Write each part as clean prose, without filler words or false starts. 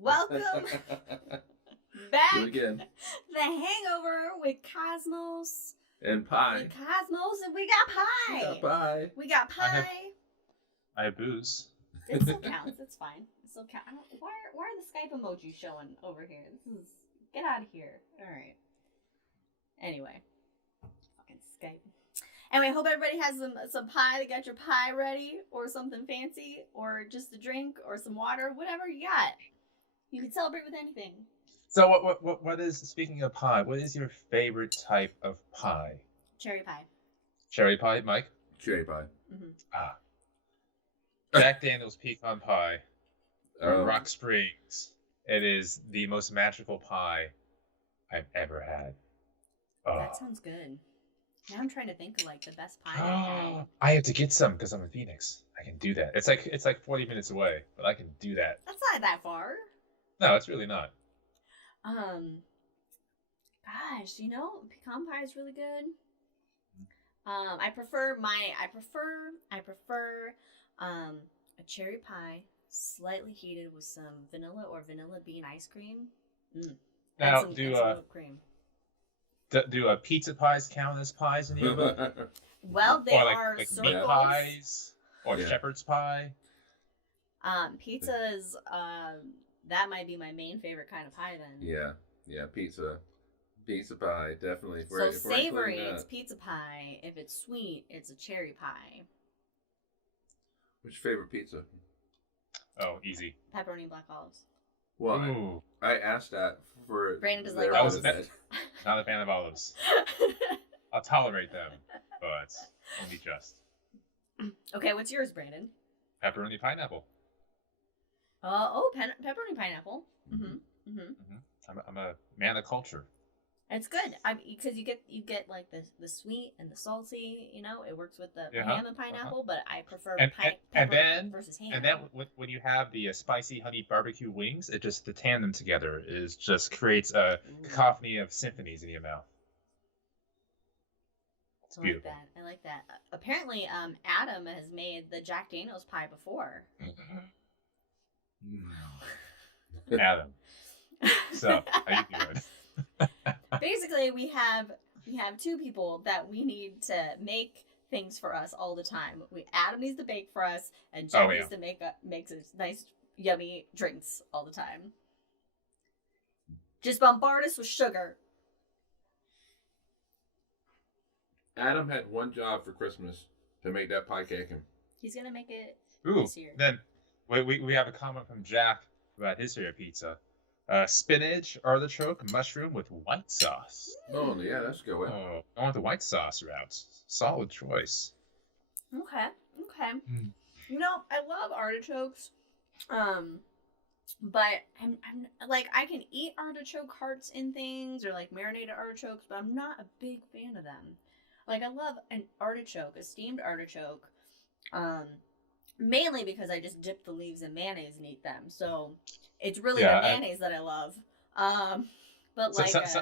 Welcome back. Do it again. The Hangover with Cosmos. And pie. Cosmos, and we got pie. We got pie. We got pie. I have booze. It still counts. It's fine. It still counts. Why are the Skype emojis showing over here? Get out of here. All right. Anyway, fucking Skype. Anyway, hope everybody has some pie. They got your pie ready, or something fancy, or just a drink, or some water, whatever you got. You can celebrate with anything. So what is, speaking of pie, what is your favorite type of pie? Cherry pie. Cherry pie, Mike? Cherry pie. Mm-hmm. Jack Daniel's pecan pie. Rock Springs. It is the most magical pie I've ever had. That sounds good. Now I'm trying to think of like the best pie I've had. I have to get some because I'm in Phoenix. I can do that. It's like 40 minutes away, but I can do that. That's not that far. No, it's really not. Gosh, pecan pie is really good. I prefer a cherry pie slightly heated with some vanilla or vanilla bean ice cream. Now, some whipped cream. Do pizza pies count as pies in the oven? Well, they are like circles. meat pies or shepherd's pie. Pizza is that might be my main favorite kind of pie then. Yeah, pizza pie, definitely. So savory, it's pizza pie. If it's sweet, it's a cherry pie. What's your favorite pizza? Oh, easy. Pepperoni and black olives. Well, I asked that for Brandon doesn't like olives. olives. Not a fan of olives. I'll tolerate them, but only just. Okay, what's yours, Brandon? Pepperoni pineapple. Pepperoni pineapple. I'm a man of culture. It's good. Because you get like the sweet and the salty. It works with the ham and pineapple. But I prefer pepper versus ham. And then when you have the spicy honey barbecue wings, it just the tandem together creates a cacophony of symphonies in your mouth. It's beautiful. I like that. Apparently, Adam has made the Jack Daniel's pie before. Adam. So, how you doing? Basically, we have two people that we need to make things for us all the time. Adam needs to bake for us, and Jack needs to makes us nice, yummy drinks all the time. Just bombard us with sugar. Adam had one job for Christmas to make that pie cake. He's gonna make it this year. Then we have a comment from Jack about his favorite pizza. Spinach, artichoke, mushroom with white sauce. Oh, yeah, that's a good one. Oh, I want the white sauce route. Solid choice. Okay. I love artichokes. But I'm like, I can eat artichoke hearts in things or like marinated artichokes, but I'm not a big fan of them. Like, I love an artichoke, a steamed artichoke, mainly because I just dip the leaves in mayonnaise and eat them. So it's really the mayonnaise that I love. But sometimes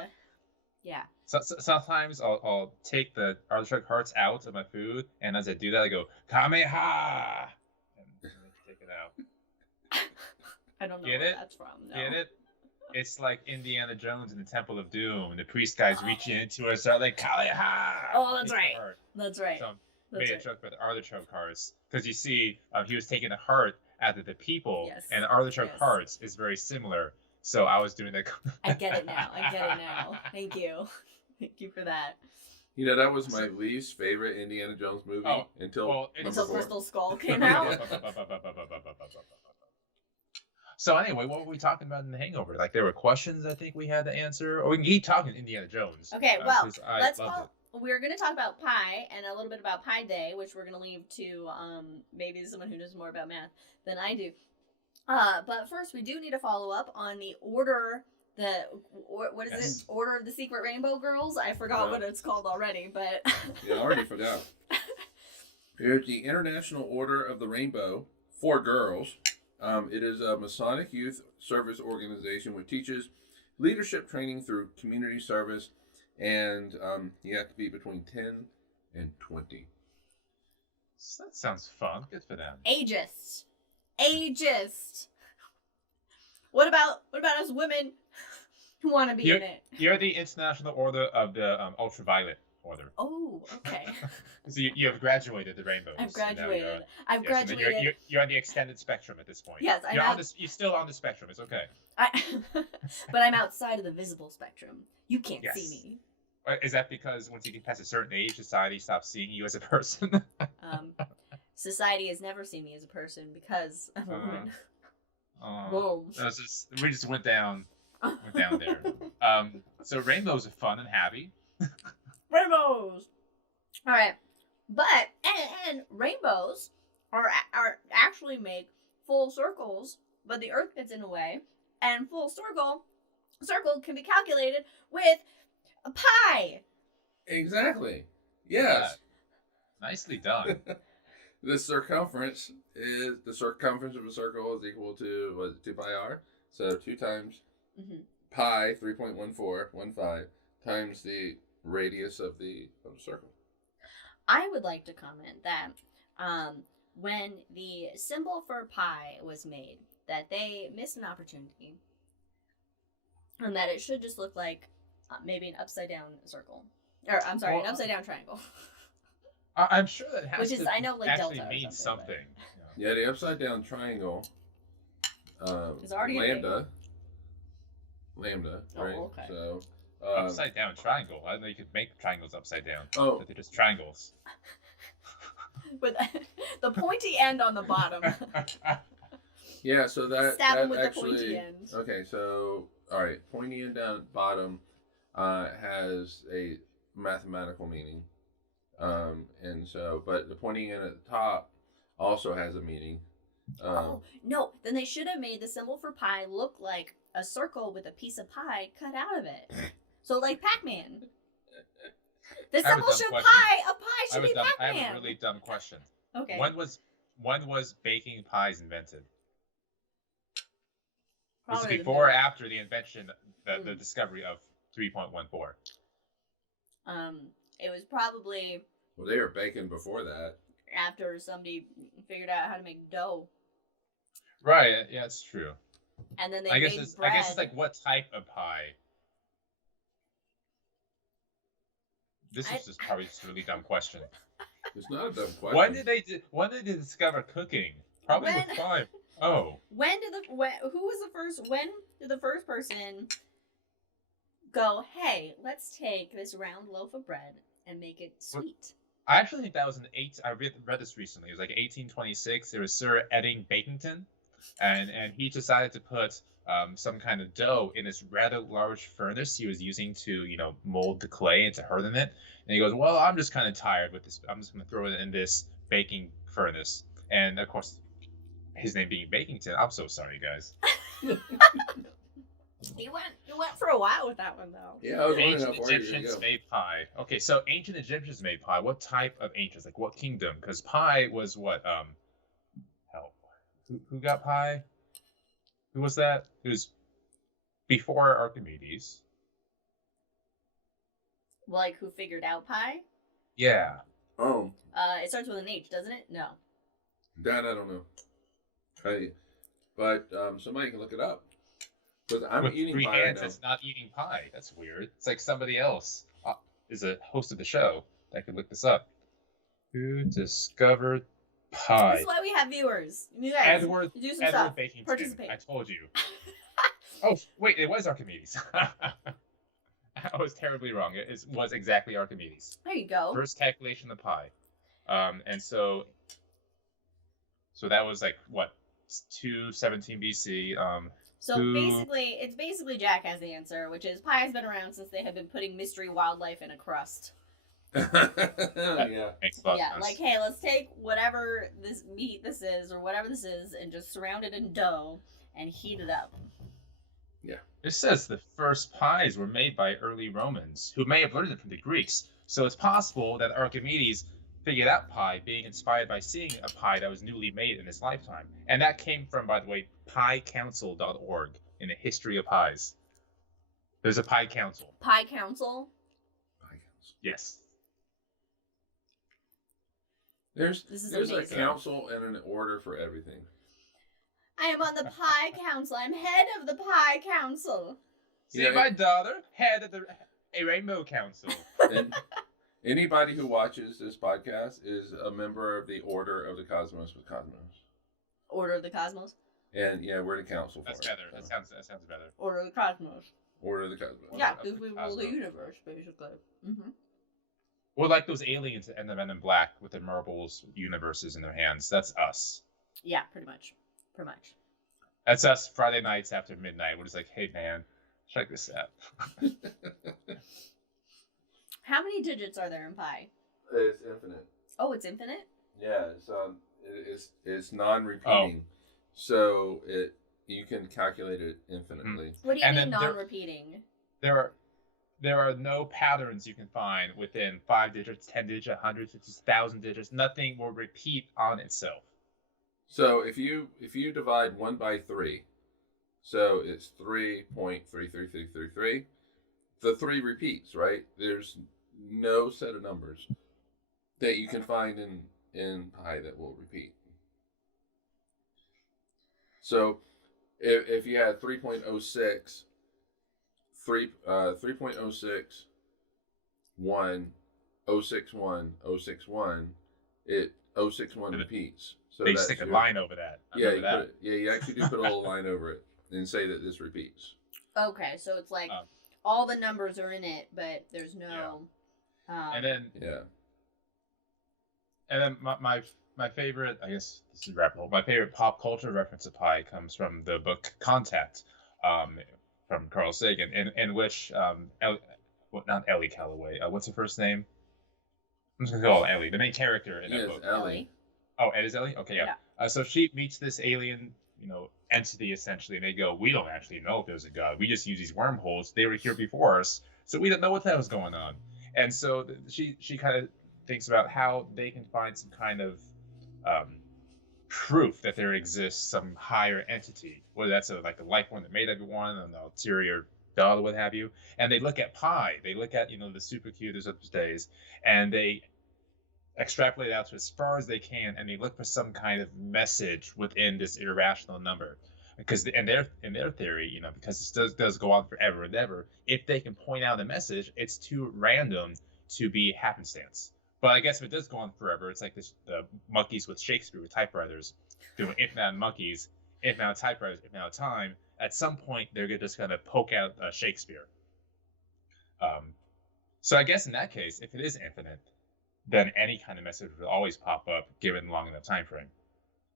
I'll take the artichoke hearts out of my food, and as I do that, I go Kameha, and take it out. I don't know where that's from. No. Get it? It's like Indiana Jones in the Temple of Doom, and the priest guys reaching into us, are like Kameha. Oh, that's right. That's right. So made a joke with artichoke hearts because you see, he was taking the heart out of the people, and the artichoke hearts is very similar. So I was doing that. I get it now. Thank you. Thank you for that. That was my least favorite Indiana Jones movie until Crystal Skull came out. So anyway, what were we talking about in The Hangover? Like, there were questions I think we had to answer, or we can keep talking Indiana Jones. Okay, well, we're going to talk about pie and a little bit about Pie Day, which we're going to leave to maybe someone who knows more about math than I do. But first, we do need to follow up on the Order of the Secret Rainbow Girls? I forgot what it's called already, but... Yeah, I already forgot. Here's the International Order of the Rainbow for girls. It is a Masonic youth service organization which teaches leadership training through community service and you have to be between 10 and 20. So that sounds fun. Good for them. Ageist. What about us women who want to be in it? You're the International Order of the Ultraviolet Order. Oh, okay. So you have graduated the rainbows. I've graduated. I've yes, graduated. You're on the extended spectrum at this point. Yes, you're still on the spectrum. It's okay. But I'm outside of the visible spectrum. You can't see me. Is that because once you get past a certain age, society stops seeing you as a person? Society has never seen me as a person because I'm a woman. We just went down there. So rainbows are fun and happy. Rainbows. All right, but and rainbows are actually make full circles, but the Earth gets in the way, and full circle can be calculated with a pi. Exactly. Yes. Yeah. Nicely done. The circumference of a circle is equal to 2 pi r. So 2 times pi 3.1415 times the radius of the circle. I would like to comment that when the symbol for pi was made, that they missed an opportunity, and that it should just look like maybe an upside down circle, or an upside down triangle. I'm sure that has to I know, like, actually delta mean something. Yeah, the upside down triangle. Is already lambda, right? Okay. So upside down triangle. I didn't know you could make triangles upside down. Oh, but they're just triangles. With the pointy end on the bottom. Yeah, so that Stab him with actually, the pointy end. Okay, so all right, pointy end down bottom has a mathematical meaning, and so but the pointy end at the top also has a meaning. No, then they should have made the symbol for pi look like a circle with a piece of pie cut out of it. So like Pac-Man. The symbol should a pie should be Pac-Man. I have a really dumb question. Okay. When was baking pies invented? Was it before or after the invention, the discovery of 3.14? It was probably... Well, they were baking before that. After somebody figured out how to make dough. Right, yeah, it's true. And then they I made guess bread. I guess it's like, what type of pie? This is just probably just a really dumb question. It's not a dumb question. When did they discover cooking? Probably with pie. Oh. When did the first person go, hey, let's take this round loaf of bread and make it sweet? I actually think that was I read this recently. It was like 1826. There was Sir Edding Bakington, and he decided to put some kind of dough in this rather large furnace he was using to, mold the clay and to harden it. And he goes, well, I'm just kind of tired with this. I'm just going to throw it in this baking furnace. And of course, his name being Bakington. I'm so sorry, guys. You went for a while with that one, though. Yeah, I was ancient Egyptians made pie. Okay, so ancient Egyptians made pie. What type of ancients? Like what kingdom? Because pie was what? Help. Who got pie? Who was that? It was before Archimedes. Like who figured out pie? Yeah. Oh. It starts with an H, doesn't it? No. That I don't know. But somebody can look it up. Because I'm with eating 3 pie hands, right now. it's not eating pie. That's weird. It's like somebody else is a host of the show that could look this up. Who discovered pie? This is why we have viewers. You guys, Edward stuff. Bakington. Participate. I told you. Oh, wait, it was Archimedes. I was terribly wrong. It was exactly Archimedes. There you go. First calculation of pie. And so that was like, what, 217 BC. It's basically Jack has the answer, which is pie has been around since they have been putting mystery wildlife in a crust. Yeah. Like, hey, let's take whatever this meat this is, or whatever this is, and just surround it in dough and heat it up. Yeah. It says the first pies were made by early Romans, who may have learned it from the Greeks. So it's possible that Archimedes figured out pie being inspired by seeing a pie that was newly made in his lifetime. And that came from, by the way, piecouncil.org in the history of pies. There's a pie council. Pie council? Yes. There's This is a amazing. council and an order for everything. I am on the Pie Council. I'm head of the Pie Council. See, Yeah, my daughter, head of a Rainbow Council. And anybody who watches this podcast is a member of the Order of the Cosmos with Cosmos. Order of the Cosmos. And yeah, we're the council for That's it. better. So. That sounds better. Order of the Cosmos. Order of the Cosmos. Yeah, of because the we rule the Cosmos. universe, basically. Mm-hmm. Or like those aliens in the Men in Black with the marbles universes in their hands. That's us. Yeah, pretty much. Pretty much. That's us Friday nights after midnight. We're just like, hey man, check this out. How many digits are there in pi? It's infinite. Oh, it's infinite? Yeah, it's non-repeating, so you can calculate it infinitely. What do you And mean then there- non-repeating? There are no patterns you can find within 5 digits, 10 digits, 100 digits, 1,000 digits. Nothing will repeat on itself. So if you divide 1 by 3, so it's 3.33333. The 3 repeats, right? There's no set of numbers that you can find in pi that will repeat. So if you had 3.06, 3.06, 1, 061, 061, it 061 repeats. So They that's stick a your- line over that. I Yeah, remember that. you actually do put a little line over it and say that this repeats. Okay, so it's like all the numbers are in it, but there's no... And then Yeah. And then my favorite, I guess this is reputable, my favorite pop culture reference to pi comes from the book Contact, from Carl Sagan, in which not Ellie Calloway, what's her first name? I'm just gonna call her Ellie, the main character in that Yes, book. Ellie. Oh, it is Ellie? Okay, yeah. So she meets this alien, entity essentially, and they go, we don't actually know if there's a god. We just use these wormholes. They were here before us, so we don't know what the hell's going on. And so she kind of thinks about how they can find some kind of proof that there exists some higher entity, whether that's a life form that made everyone, an ulterior god, or what have you. And they look at pi. They look at the supercomputers of those days, and they extrapolate out to as far as they can, and they look for some kind of message within this irrational number. Because in their theory, because this does go on forever and ever, if they can point out a message, it's too random to be happenstance. But I guess if it does go on forever, it's like the monkeys with Shakespeare with typewriters, doing infinite amount of monkeys, infinite amount of typewriters, infinite amount of time. At some point, they're just going to poke out Shakespeare. So I guess in that case, if it is infinite, then any kind of message will always pop up given long enough time frame.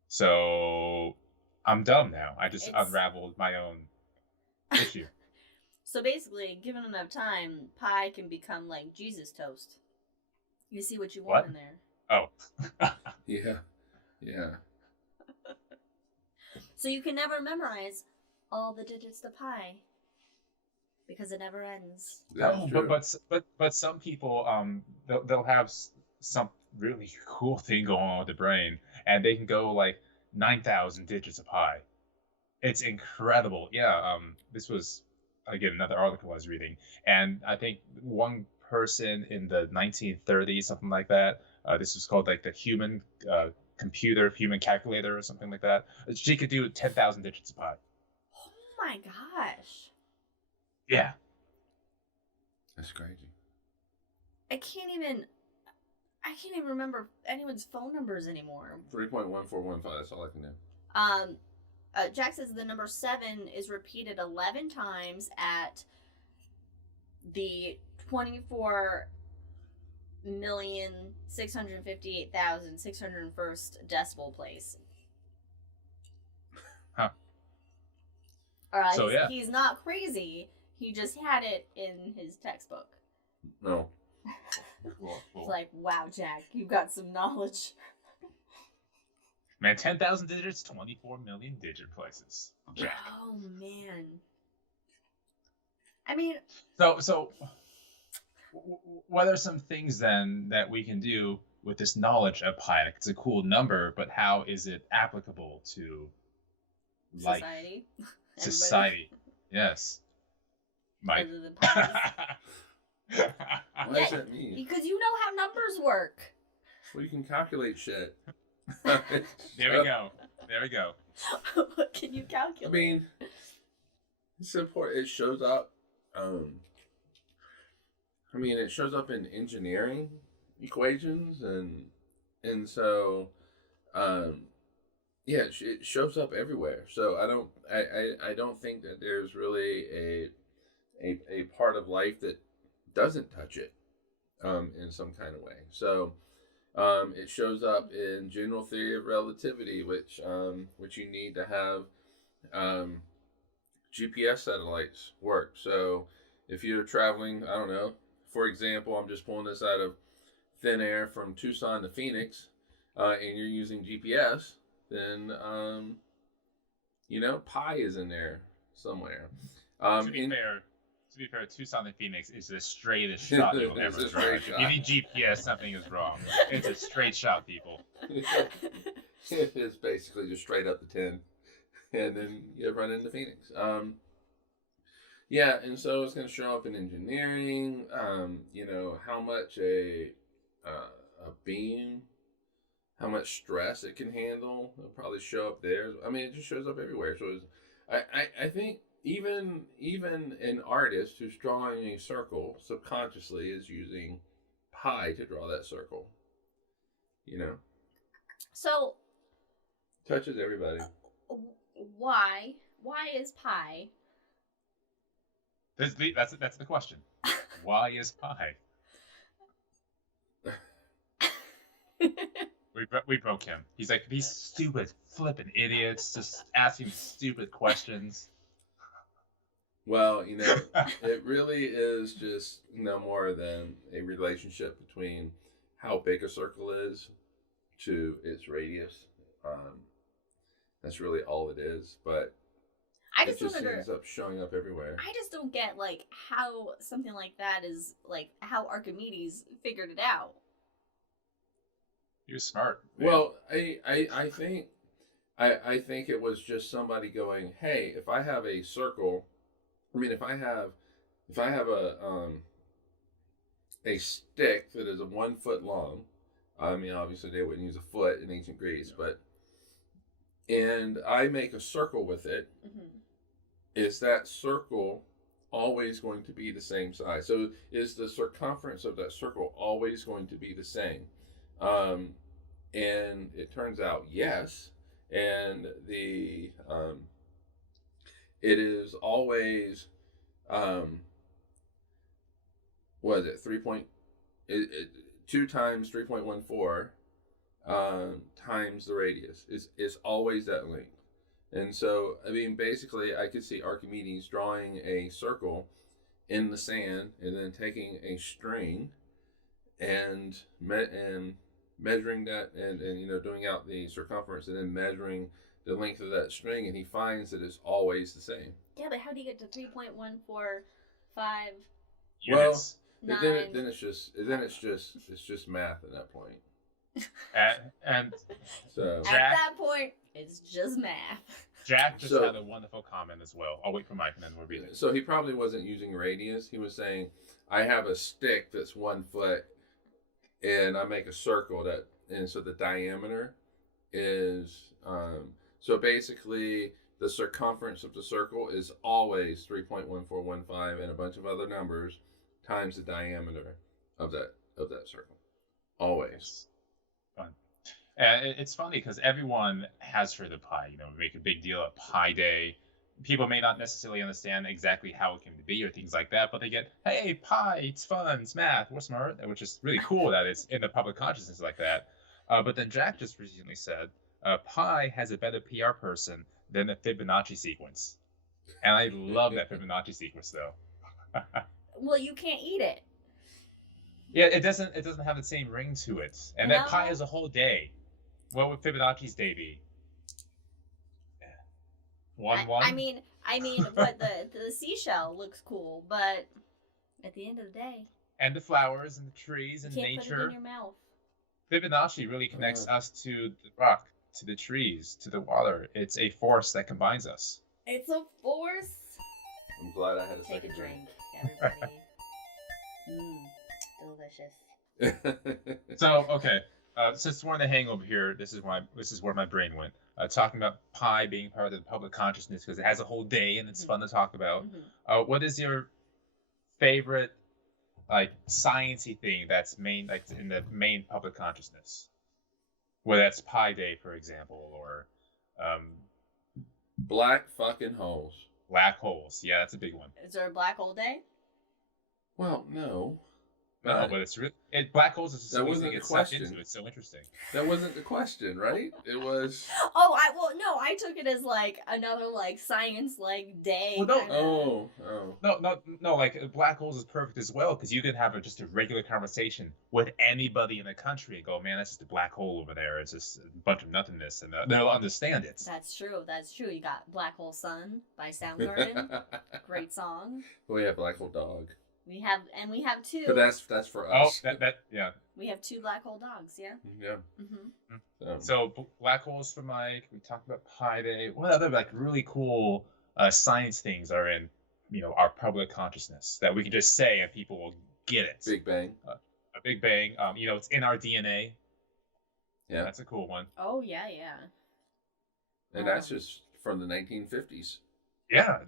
So I'm dumb now. I just unraveled my own issue. So basically, given enough time, pie can become like Jesus toast. You see what you want in there. Oh. Yeah. So you can never memorize all the digits to pi because it never ends. That's true. But some people they'll have some really cool thing going on with the brain, and they can go like 9,000 digits of pi. It's incredible. Yeah. This was again another article I was reading, and I think one person in the 1930s, something like that. This was called like the human human calculator or something like that. She could do 10,000 digits of pi. Oh my gosh. Yeah. That's crazy. I can't even remember anyone's phone numbers anymore. 3.1415, that's all I can do. Jack says the number 7 is repeated 11 times at the 24,658,601st decimal place. Huh. So, yeah. He's not crazy. He just had it in his textbook. No. Cool. It's like, wow, Jack, you got some knowledge. Man, 10,000 digits, 24 million digit places. Jack. Oh, man. I mean... So what are some things, then, that we can do with this knowledge of pi? It's a cool number, but how is it applicable to life? Society? Society. Yes. Mike. Other than pies. What does that mean? Because you know how numbers work. Well, you can calculate shit. There we go. There we go. What can you calculate? I mean, it's important. It shows up. It shows up in engineering equations, and so, yeah, it shows up everywhere. So I don't think that there's really a part of life that doesn't touch it, in some kind of way. So, it shows up in general theory of relativity, which you need to have, GPS satellites work. So if you're traveling, I don't know, for example, I'm just pulling this out of thin air from Tucson to Phoenix, and you're using GPS, then, pi is in there somewhere. To be fair, Tucson to Phoenix is the straightest shot you'll ever drive. If you need GPS, something is wrong. It's a straight shot, people. It's basically just straight up the 10, and then you run into Phoenix. Yeah, and so it's going to show up in engineering. How much a beam, how much stress it can handle. It'll probably show up there. I mean, it just shows up everywhere. So I think even an artist who's drawing a circle subconsciously is using pi to draw that circle. So touches everybody. Why is pi? That's the question. Why is pi? We broke him. He's like, these stupid flippin' idiots just asking stupid questions. Well, it really is just no more than a relationship between how big a circle is to its radius. That's really all it is, but it just ends up showing up everywhere. I just don't get, how something like that is, how Archimedes figured it out. He was smart. Man. Well, I think it was just somebody going, hey, if I have a circle, if I have a stick that is 1 foot long, obviously they wouldn't use a foot in ancient Greece, and I make a circle with it, is that circle always going to be the same size? So is the circumference of that circle always going to be the same? And it turns out yes, and it is always what is it 2 times 3.14 times the radius is always that length. And so basically I could see Archimedes drawing a circle in the sand and then taking a string and measuring that and doing out the circumference and then measuring the length of that string, and he finds that it's always the same. Yeah, but how do you get to 3.145? Well, then it's just math at that point. And so at that point, it's just math. Jack just had a wonderful comment as well. I'll wait for Mike and then we'll read it. So he probably wasn't using radius. He was saying, I have a stick that's 1 foot, and I make a circle and so the diameter is so basically the circumference of the circle is always 3.1415 and a bunch of other numbers times the diameter of that circle. Always. Fun. It's funny because everyone has heard of pi. We make a big deal of Pi Day. People may not necessarily understand exactly how it came to be or things like that, but they get, hey, pi, it's fun, it's math, we're smart, which is really cool that it's in the public consciousness like that. But then Jack just recently said, pi has a better PR person than the Fibonacci sequence. And I love that Fibonacci sequence, though. Well, you can't eat it. Yeah, it doesn't have the same ring to it. And that pi is a whole day. What would Fibonacci's day be? 1-1? But the seashell looks cool, but at the end of the day, and the flowers and the trees and you can't nature. Put it in your mouth. Fibonacci really connects us to the rock, to the trees, to the water. It's a force that combines us. It's a force. I'm glad I had a Take second a drink, everybody. Delicious. So okay, since we're on the Hangover here, this is where my brain went. Talking about pie being part of the public consciousness because it has a whole day and it's fun to talk about. What is your favorite like sciencey thing that's main like in the main public consciousness? Whether that's Pi Day, for example, or Black fucking holes. black holes. Yeah, that's a big one. Is there a black hole day? Well, no. No, but it's black holes is That so easy wasn't to the get sucked question. into. It's so interesting. That wasn't the question, right? It was. Oh, I took it as like another like science like day. Well, no. kinda- Oh. No. Like black holes is perfect as well because you can have just a regular conversation with anybody in the country and go, man, that's just a black hole over there. It's just a bunch of nothingness, and they'll understand it. That's true. You got Black Hole Sun by Soundgarden. Great song. We have Black Hole Dog. We have two. But that's for Oh, us. yeah. We have two black hole dogs. Yeah. Yeah. So black holes for Mike. We talked about Pi Day. What other like really cool science things are in our public consciousness that we can just say and people will get it? Big Bang. A Big Bang. It's in our DNA. Yeah. That's a cool one. Oh yeah. And that's just from the 1950s. Yeah,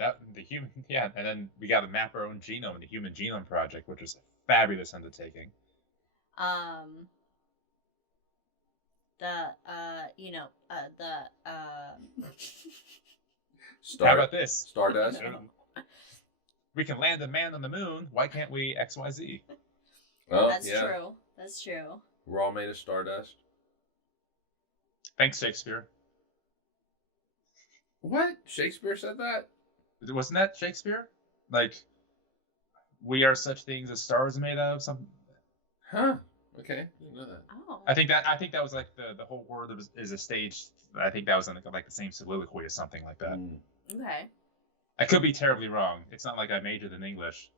and then we got to map our own genome in the Human Genome Project, which is a fabulous undertaking. How about this? Stardust. We can land a man on the moon. Why can't we XYZ? Oh, That's yeah. true. That's true. We're all made of stardust. Thanks, Shakespeare. What? Shakespeare said that? Wasn't that Shakespeare? Like, we are such things as stars are made of. Some. Huh. Okay. Didn't know that. Oh. I think that was like the whole world is a stage. I think that was in like the same soliloquy or something like that. Okay. I could be terribly wrong. It's not like I majored in English.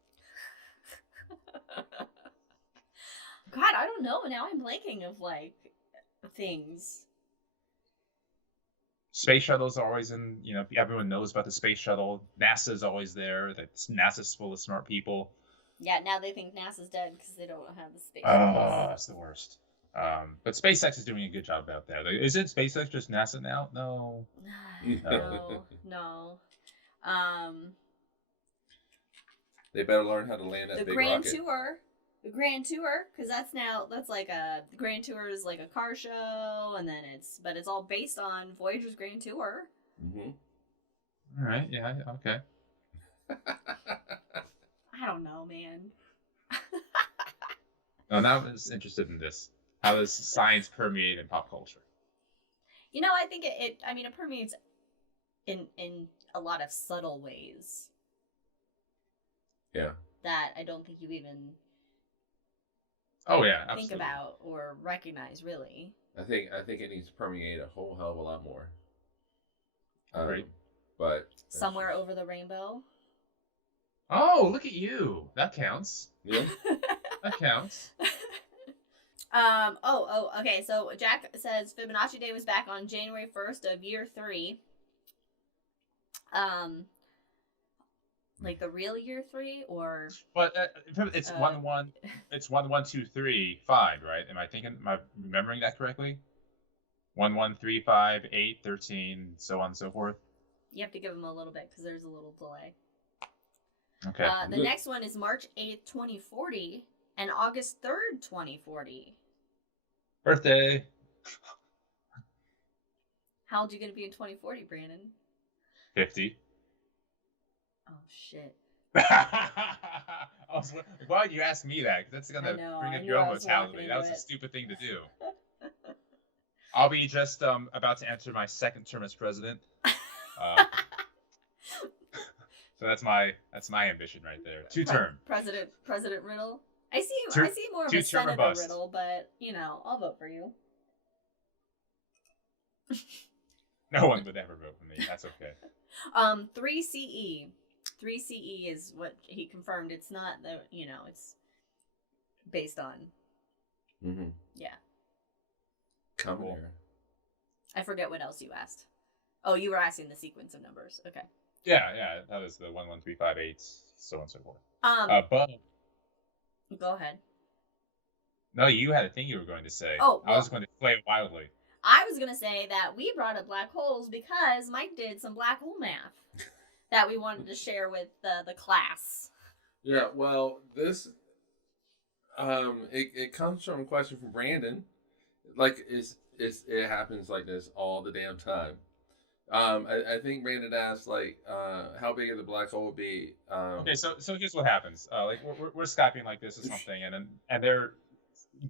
God, I don't know. Now I'm blanking of like things. Space shuttles are always in. Everyone knows about the space shuttle. NASA's always there. NASA's full of smart people. Yeah, now they think NASA's dead because they don't have the space. Oh, that's the worst. But SpaceX is doing a good job about that. Isn't SpaceX just NASA now? No. No. They better learn how to land that The big Grand rocket. Tour. The Grand Tour, because that's like the Grand Tour is like a car show, and then it's all based on Voyager's Grand Tour. Mm-hmm. All right. Yeah. Okay. I don't know, man. No, now I'm just interested in this. How does science permeate in pop culture? I think it permeates in a lot of subtle ways. Yeah. That I don't think you even Oh yeah, think absolutely. about or recognize, really. I think it needs to permeate a whole hell of a lot more. Right. But Somewhere over the rainbow. Oh, look at you. That counts. Yeah. That counts. Okay, so Jack says Fibonacci Day was back on January 1st of year 3. Like the real year 3, or But it's 1-1. It's 1-1, 2, 3, 5, right? Am I remembering that correctly? 1, 1, 3, 5, 8, 13, so on and so forth. you have to give them a little bit because there's a little delay. Okay. The next one is March 8th, 2040, and August 3rd, 2040. Birthday. How old are you going to be in 2040, Brandon? 50. Oh, shit. Why did you ask me that? 'Cause that's gonna bring up your own mortality. That was a stupid thing to do. I'll be just about to enter my second term as president. So that's my ambition right there. 2-term. President Riddle. I see more of a two-term or Senator bust. Riddle, but I'll vote for you. No one would ever vote for me. That's okay. 3CE. 3CE is what he confirmed. It's not it's based on. Mm-hmm. Yeah. Common Cool. era. I forget what else you asked. Oh, you were asking the sequence of numbers. Okay. Yeah. That was the 1, 1, 3, 5, 8, so on and so forth. Yeah. Go ahead. No, you had a thing you were going to say. Oh, I was going to play it wildly. I was gonna say that we brought up black holes because Mike did some black hole math that we wanted to share with the class. Yeah, well, this it comes from a question from Brandon. Like, it happens like this all the damn time. I think Brandon asked, like, how big of the black hole would be. Okay, so here's what happens. Like we're skyping like this or something, and they're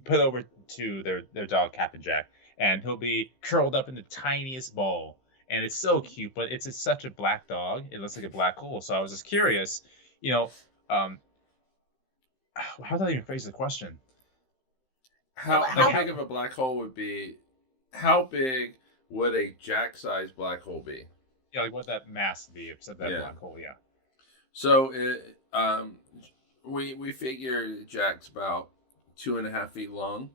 put over to their dog Captain Jack, and he'll be curled up in the tiniest ball, and it's so cute, but it's such a black dog. It looks like a black hole. So I was just curious, how did I even phrase the question? How big of a black hole would be? How big would a Jack-sized black hole be? Yeah, like what that mass be except that black hole. Yeah. So we figure Jack's about 2.5 feet long.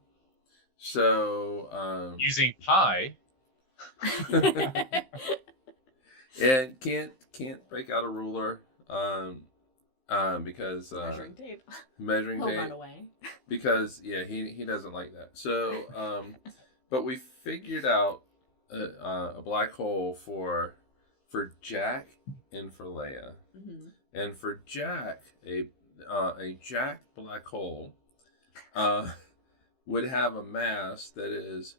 So using pi. And can't break out a ruler because measuring tape. tape. Run away. Because he doesn't like that. So but we figured out a black hole for Jack and for Leia. Mm-hmm. And for Jack, a Jack black hole would have a mass that is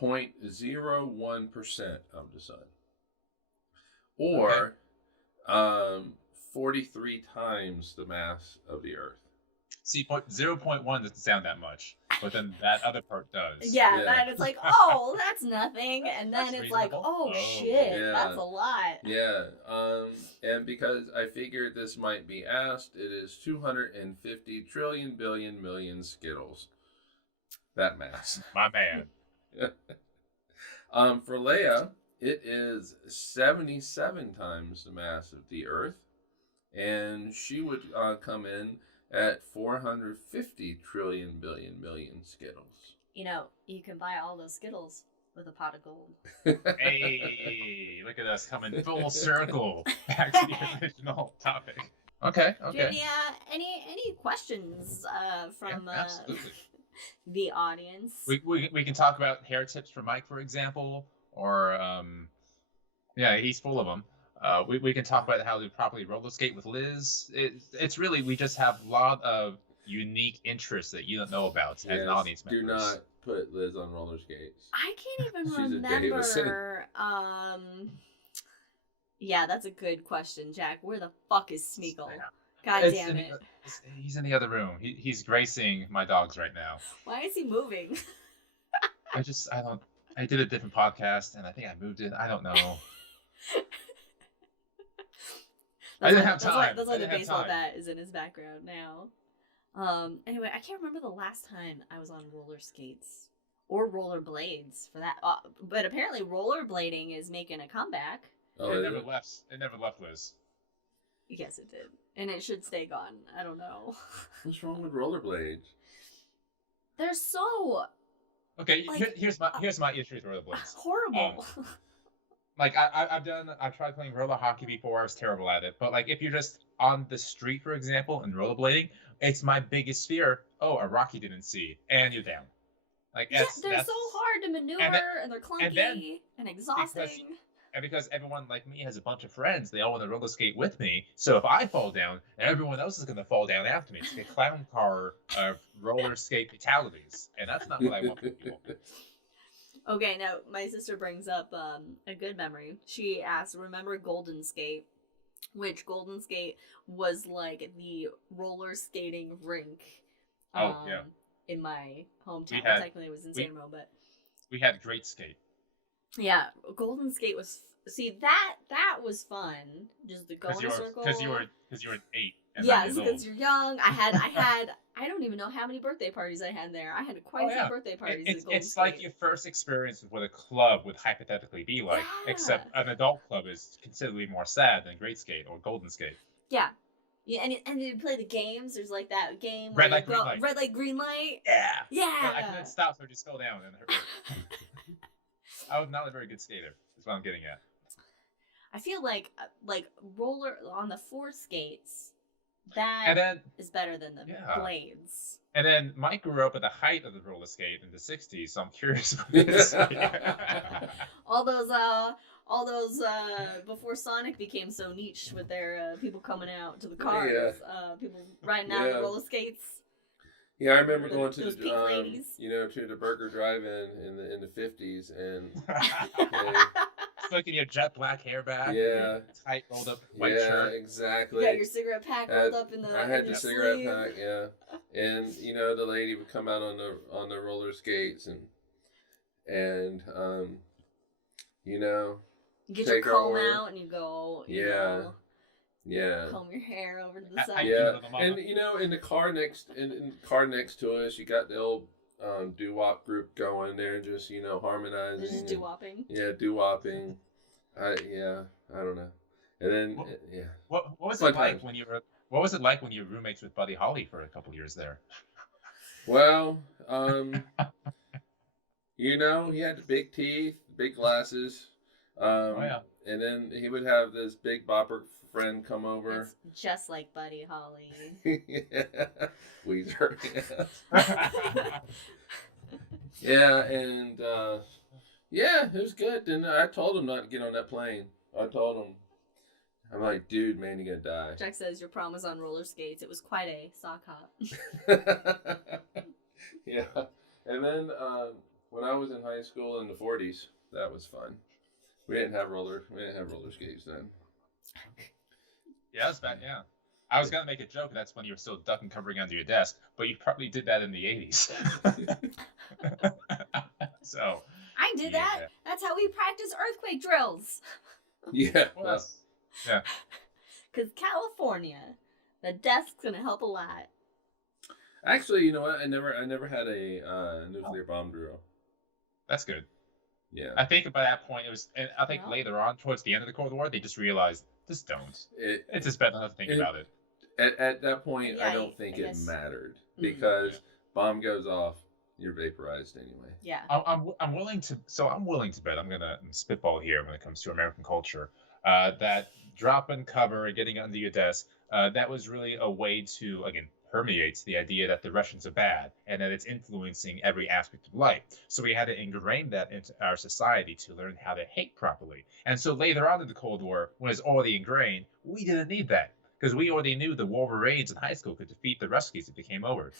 0.01% of the sun, or 43 times the mass of the Earth. See, 0.1 doesn't sound that much, but then that other part does. Yeah. Then it's like, oh, that's nothing, and then That's it's like, oh shit, that's a lot. Yeah, and because I figured this might be asked, it is 250 trillion billion million Skittles. That mass. My man. For Leia, it is 77 times the mass of the Earth, and she would come in at 450 trillion billion million Skittles. You can buy all those Skittles with a pot of gold. Hey, look at us coming full circle back to the original topic. Okay. Do you have any questions from absolutely. the audience? We can talk about hair tips for Mike, for example, or he's full of them. We can talk about how to properly roller skate with Liz. It's really, we just have a lot of unique interests that you don't know about as an audience member. Do not put Liz on roller skates. I can't even She's remember. Yeah, that's a good question, Jack. Where the fuck is Smeagol? God damn it. He's in the other room. He's gracing my dogs right now. Why is he moving? I did a different podcast, and I think I moved it. I don't know. I didn't have time. That's why the baseball bat is in his background now. Anyway, I can't remember the last time I was on roller skates or roller blades for that. But apparently, rollerblading is making a comeback. Oh, it never left. It never left Liz. Yes, it did, and it should stay gone. I don't know. What's wrong with rollerblades? They're so. Okay, here's my issue with rollerblades. Horrible. I've tried playing roller hockey before. I was terrible at it. But if you're just on the street, for example, and rollerblading, it's my biggest fear. Oh, a rocky didn't see, and you're down. They're so hard to maneuver, and they're clunky and exhausting. Because everyone like me has a bunch of friends, they all want to roller skate with me. So if I fall down, everyone else is going to fall down after me. It's like a clown car of roller skate fatalities, and that's not what I want for people. Okay, now my sister brings up a good memory. She asked, remember Golden Skate? Which Golden Skate was like the roller skating rink in my hometown. Technically it was in San Remo, but... We had Great Skate. Yeah, Golden Skate was... See, that was fun. Just the go in a circle. Because you were 8. Yes, because you're young. I don't even know how many birthday parties I had there. I had quite a few birthday parties at Golden It's Skate. like your first experience with what a club would hypothetically be like, except an adult club is considerably more sad than Great Skate or Golden Skate. Yeah. Yeah, and you play the games. There's like that game where Red light, green light. Yeah. Yeah. But I couldn't stop, so I just fell down and hurt. I was not a very good skater. That's what I'm getting at. I feel like roller on the 4 skates, That then is better than the blades. And then Mike grew up at the height of the roller skate in the '60s, so I'm curious what he to say. all those before Sonic became so niche with their people coming out to the cars, people riding out the roller skates. Yeah, I remember going to to the Burger Drive-In in the '50s, and looking your jet black hair back, tight rolled up white shirt. Yeah, exactly. You got your cigarette pack rolled up in the. I had the cigarette pack, and the lady would come out on the roller skates and you get your comb out and you go. Yeah. Comb your hair over to the side. Yeah, and in the car next to us, you got the old doo-wop group going there, just harmonizing. Just doo-wopping. Yeah, doo-wopping. I don't know. And then What was it like when you were? What was it like when you were roommates with Buddy Holly for a couple years there? Well, he had the big teeth, big glasses. And then he would have this big bopper friend come over. It's just like Buddy Holly. Weezer. And it was good. And I told him not to get on that plane. I told him, I'm like, dude, man, you're gonna die. Jack says your prom was on roller skates. It was quite a sock hop. Yeah. And then when I was in high school in the '40s, that was fun. We didn't have roller skates then. Yeah, that's bad. Yeah, I was gonna make a joke. That's when you were still ducking, covering under your desk, but you probably did that in the '80s. So I did that. That's how we practice earthquake drills. Yeah. Yeah. Because California, the desk's gonna help a lot. Actually, you know what? I never had a nuclear bomb drill. That's good. Yeah. I think by that point it was, and I think later on, towards the end of the Cold War, they just realized, just don't. It's just better not to think about it. At that point, I don't think it mattered because bomb goes off, you're vaporized anyway. Yeah. I'm willing to bet, I'm gonna spitball here when it comes to American culture, that drop and cover, getting under your desk, that was really a way to, again, permeates the idea that the Russians are bad and that it's influencing every aspect of life. So we had to ingrain that into our society to learn how to hate properly. And so later on in the Cold War, when it's already ingrained, we didn't need that because we already knew the Wolverines in high school could defeat the Ruskies if they came over.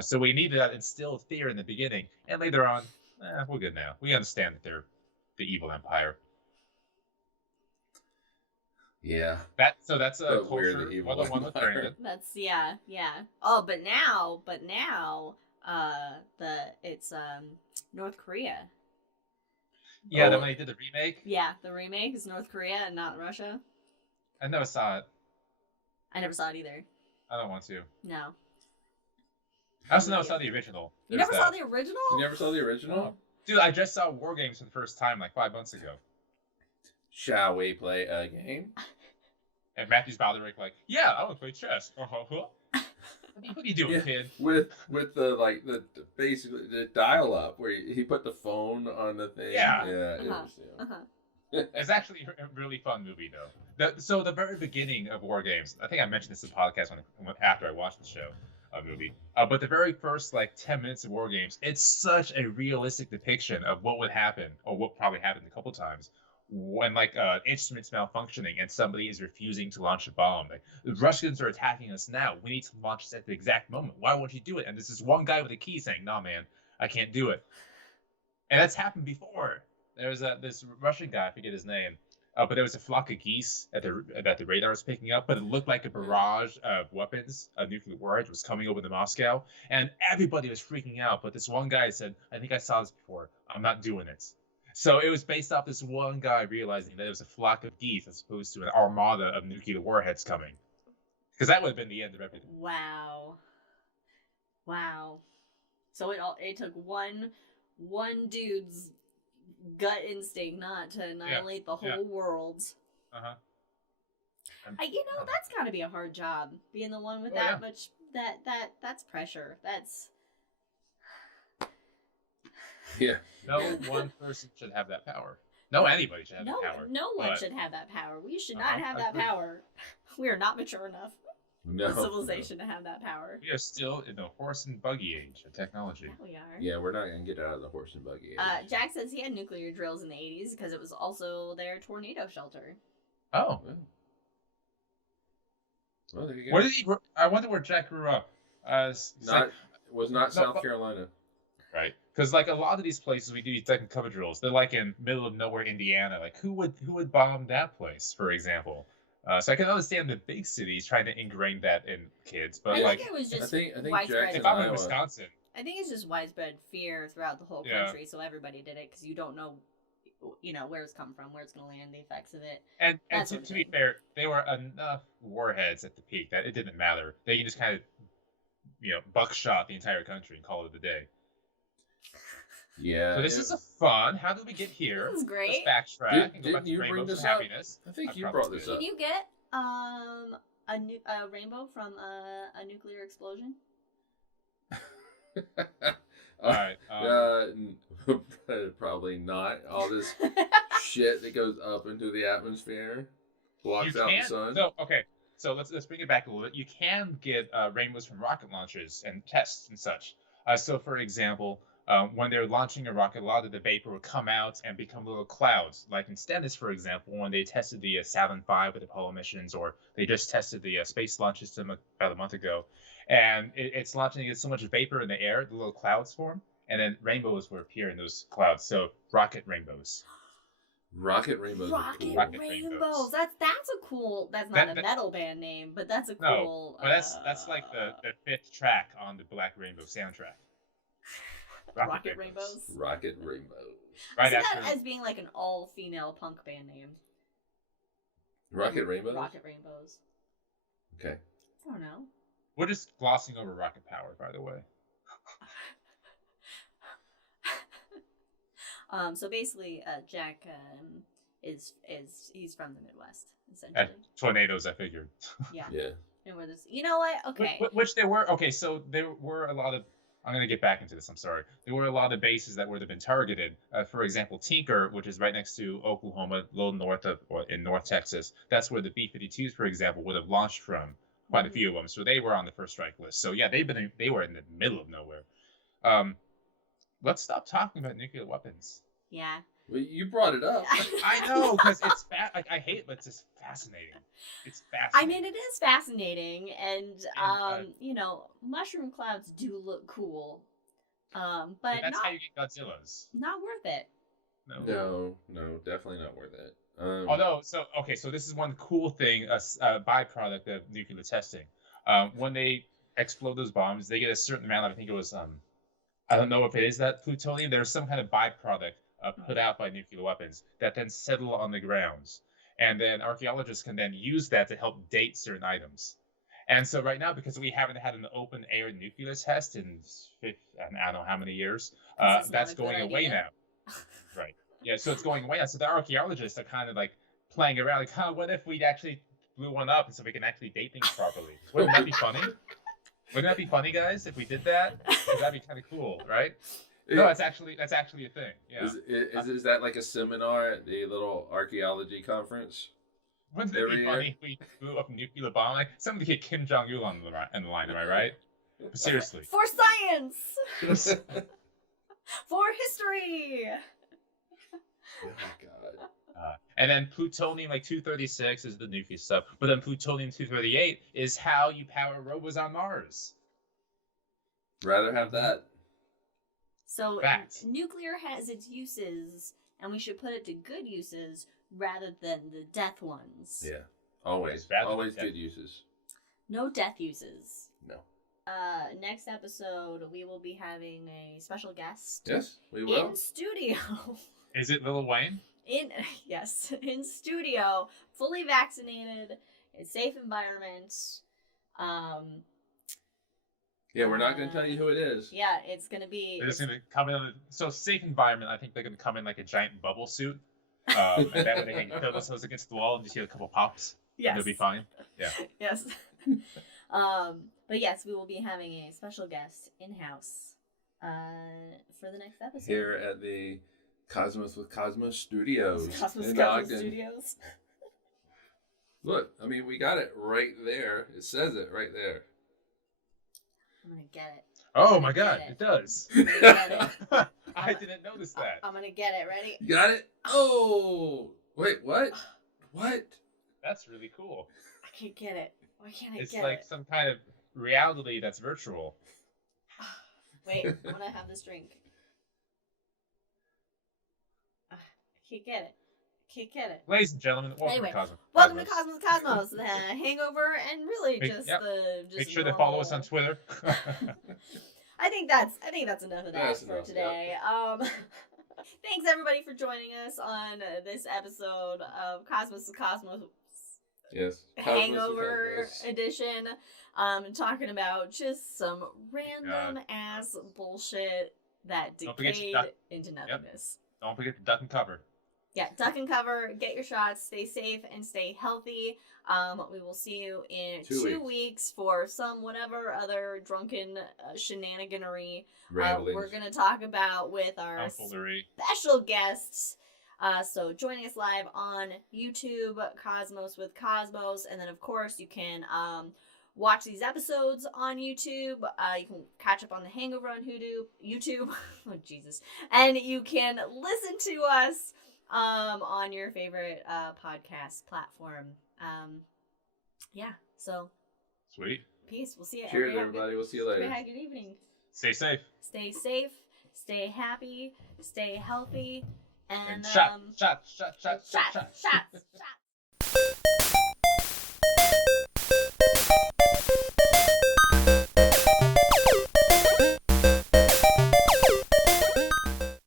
So we needed that instilled fear in the beginning. And later on, we're good now. We understand that they're the evil empire. Yeah. So that's a culture 101 with Brandon. That's yeah. Oh, but now, it's North Korea. Yeah, then when they did the remake. Yeah, the remake is North Korea and not Russia. I never saw it. I never saw it either. I don't want to. No. I also never saw the original. You never saw the original? You never saw the original? No. Dude, I just saw War Games for the first time like 5 months ago. Shall we play a game? And Matthew's Balderic like, yeah, I want to play chess. What are you doing, kid? With the basically the dial up where he put the phone on the thing. Yeah. It's actually a really fun movie though. So the very beginning of War Games, I think I mentioned this in the podcast after I watched the show. Movie. But the very first 10 minutes of War Games, it's such a realistic depiction of what would happen, or what probably happened a couple times, when instruments malfunctioning and somebody is refusing to launch a bomb. The Russians are attacking us now. We need to launch this at the exact moment. Why won't you do it? And there's this one guy with a key saying, "Nah, man, I can't do it." And that's happened before. There's this Russian guy, I forget his name. But there was a flock of geese that the radar was picking up, but it looked like a barrage of weapons, of nuclear warheads, was coming over to Moscow, and everybody was freaking out. But this one guy said, "I think I saw this before. I'm not doing it." So it was based off this one guy realizing that it was a flock of geese as opposed to an armada of nuclear warheads coming, because that would have been the end of everything. Wow. So it took one dude's gut instinct not to annihilate the whole world. That's got to be a hard job, being the one with much that's pressure. That's No one person should have that power. No, anybody should have that power. No one should have that power. We should not have that power. We are not mature enough. No. civilization to have that power. We are still in the horse and buggy age of technology. Yeah, we are. Yeah, we're not gonna get out of the horse and buggy. Age. Jack says he had nuclear drills in the 80s because it was also their tornado shelter. Oh. Well, there you go. Where did he? I wonder where Jack grew up. Not South Carolina. Right, because like a lot of these places we do these second cover drills, they're like in middle of nowhere Indiana. Like who would bomb that place, for example? So I can understand the big cities trying to ingrain that in kids, but I think it was just widespread. If I'm in Wisconsin, I think it's just widespread fear throughout the whole country, so everybody did it because you don't know, where it's come from, where it's going to land, the effects of it. And to be fair, there were enough warheads at the peak that it didn't matter. They can just kind of, buckshot the entire country and call it a day. Yeah. So this is a fun. How did we get here? This is great. Let's backtrack and go Didn't back to you bring Rainbows this of up? Happiness. I think you brought this up. Can you get a rainbow from a nuclear explosion? All right. Probably not. All this shit that goes up into the atmosphere blocks out the sun. So let's bring it back a little bit. You can get rainbows from rocket launches and tests and such. So for example, when they're launching a rocket, a lot of the vapor will come out and become little clouds. Like in Stennis, for example, when they tested the Saturn V with Apollo missions, or they just tested the space launch system about a month ago, and it's launching, it gets so much vapor in the air, the little clouds form, and then rainbows will appear in those clouds. So rocket rainbows. Rocket rainbows. Rocket rainbows. That's a cool. That's not a metal band name, but that's a cool. No, but that's like the fifth track on the Black Rainbow soundtrack. Rocket rainbows. Rocket rainbows. Right, I see that as being like an all-female punk band name. Rocket rainbows. Rocket rainbows. Okay. I don't know. We're just glossing over rocket power, by the way. So basically, Jack is he's from the Midwest, essentially. And tornadoes, I figured. Yeah. Yeah. And where this, you know what? Okay. Which there were. Okay, so there were a lot of. I'm gonna get back into this. I'm sorry. There were a lot of bases that would have been targeted. For example, Tinker, which is right next to Oklahoma, a little north of, or in North Texas. That's where the B-52s, for example, would have launched from. Quite a few of them. So they were on the first strike list. So yeah, they were in the middle of nowhere. Let's stop talking about nuclear weapons. Yeah. Well, you brought it up. I know, because it's I hate it, but it's just fascinating. It's fascinating. I mean, it is fascinating, and mushroom clouds do look cool, but that's not, how you get Godzillas. Not worth it. No, definitely not worth it. Although, so this is one cool thing, a byproduct of nuclear testing. When they explode those bombs, they get a certain amount of, I think it was, I don't know if it is that plutonium. There's some kind of byproduct put out by nuclear weapons that then settle on the grounds. And then archaeologists can then use that to help date certain items. And so right now, because we haven't had an open air nuclear test in I don't know how many years, that's going away now. Right. Yeah, so it's going away now. So the archaeologists are kind of like playing around, like, what if we actually blew one up so we can actually date things properly? Wouldn't that be funny? Wouldn't that be funny, guys, if we did that? That'd be kind of cool, right? No, that's actually a thing. Yeah. Is that like a seminar at the little archaeology conference? Wouldn't it be funny if we blew up a nuclear bomb? Like, somebody get Kim Jong-il on the line, am I right? But seriously. For science! For history! Oh, God. And then plutonium, like 236, is the nuclear stuff. But then plutonium 238 is how you power robots on Mars. Rather have that. So nuclear has its uses, and we should put it to good uses rather than the death ones. Yeah, always good uses. No death uses. No. Next episode, we will be having a special guest. Yes, we will. In studio. Is it Lil Wayne? Yes, in studio, fully vaccinated, in safe environment. Yeah, we're not going to tell you who it is. Yeah, it's going to be... They're just going to come in... So, safe environment, I think they're going to come in like a giant bubble suit. And that way they can throw themselves against the wall and just get a couple pops. Yes. They'll be fine. Yeah. Yes. But yes, we will be having a special guest in-house for the next episode. Here at the Cosmos with Cosmos Studios. Cosmos in Cosmos Ogden. Studios. Look, I mean, we got it right there. It says it right there. I'm gonna get it. Oh my god, it does. I'm gonna get it. I didn't notice that. I'm gonna get it. Ready? You got it? Oh! Wait, what? What? That's really cool. I can't get it. Why can't I get it? It's like some kind of reality that's virtual. Wait, I'm gonna have this drink. I can't get it. Can't get it. Ladies and gentlemen, welcome Anyway, to Cosmos. Welcome to Cosmos, the Hangover, and really just Make sure to follow us on Twitter. I think that's enough of that That's for enough, today. Thanks everybody for joining us on this episode of Cosmos. Yes. Hangover edition. Talking about just some random ass bullshit that decayed into nothingness. Don't forget to duck and cover. Yeah, duck and cover, get your shots, stay safe, and stay healthy. We will see you in 2 weeks for some whatever other drunken shenaniganery we're going to talk about with our special guests. So joining us live on YouTube, Cosmos with Cosmos, and then of course you can watch these episodes on YouTube. You can catch up on the Hangover on YouTube. Oh Jesus! And you can listen to us on your favorite podcast platform. Yeah. So. Sweet. Peace. We'll see you. Cheers, everybody. We'll see you later. Have a good evening. Stay safe. Stay safe. Stay happy. Stay healthy. And shots.